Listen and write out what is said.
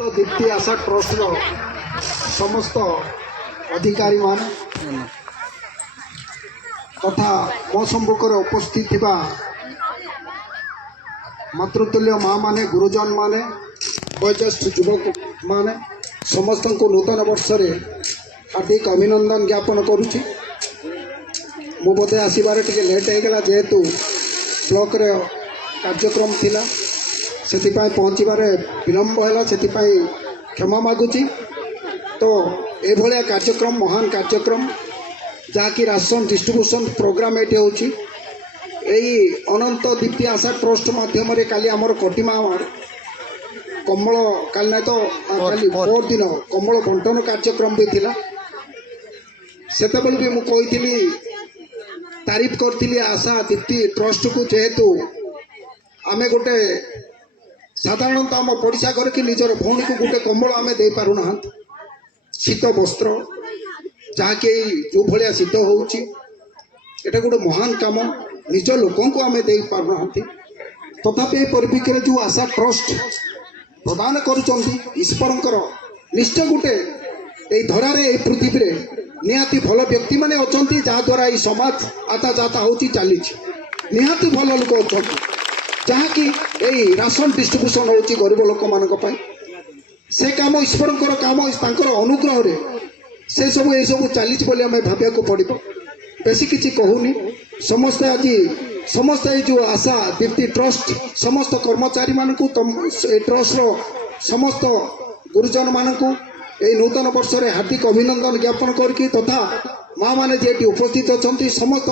दीप्ति आशा trust समस्त अधिकारी मान तथा मो सम्मुखें उपस्थित थिबा मातृतुल्य माँ माने गुरुजन माने वयोज्येष्ठ युवक माने समस्त को नूतन वर्ष हार्दिक अभिनंदन ज्ञापन करुच्ची। मु बोधे आसबार टे लेट होगा जेहेतु ब्लॉक रे कार्यक्रम थिला से पहुँचबार विलम्ब है से क्षमा मागुची। तो ये कार्यक्रम महान कार्यक्रम जहाँकि राशन डिस्ट्रीब्यूशन प्रोग्राम ये होची यही अनंत दीप्ति आशा ट्रस्ट माध्यम काली आमर कटिमा कमल काली ना तो काली पोर दिन कमल बंटन कार्यक्रम भी थिला सेते भी मुझे तारीफ करी आशा दीप्ति ट्रस्ट को जेहेतु आमे गोटे साधारणतः आम पड़िशा घर कि निजर भौणी को गोटे कम्बल आमे दे पारुना शीत वस्त्र जहाँकि जो भाया शीत होउची एटा गोटे महान काम निज लोकों को आमे दे पारुना तथापि परिप्रेक्षी जो आशा ट्रस्ट प्रदान करुचंती ईश्वरंकर निश्चय गोटे ये धरारे ये पृथ्वी रे निहाती भल व्यक्ति माने अचंती जहाँ द्वारा ये समाज आता जाता होची चली निहाती भल लोक अचंती जहाँकि यही राशन डिस्ट्रीब्यूशन होची गरीब लोक मान से काम ईश्वर काम अनुग्रह रे से सब ये सब चली भाविया को पड़ो बेसी किसी कहूनी समस्त आज समस्त ये जो आशा दीप्ति ट्रस्ट समस्त कर्मचारी मान ट्रस्ट समस्त गुरुजन मान ये नूतन वर्ष हार्दिक अभिनंदन ज्ञापन करके तथा माँ मैंने जे उपस्थित अच्छा समस्त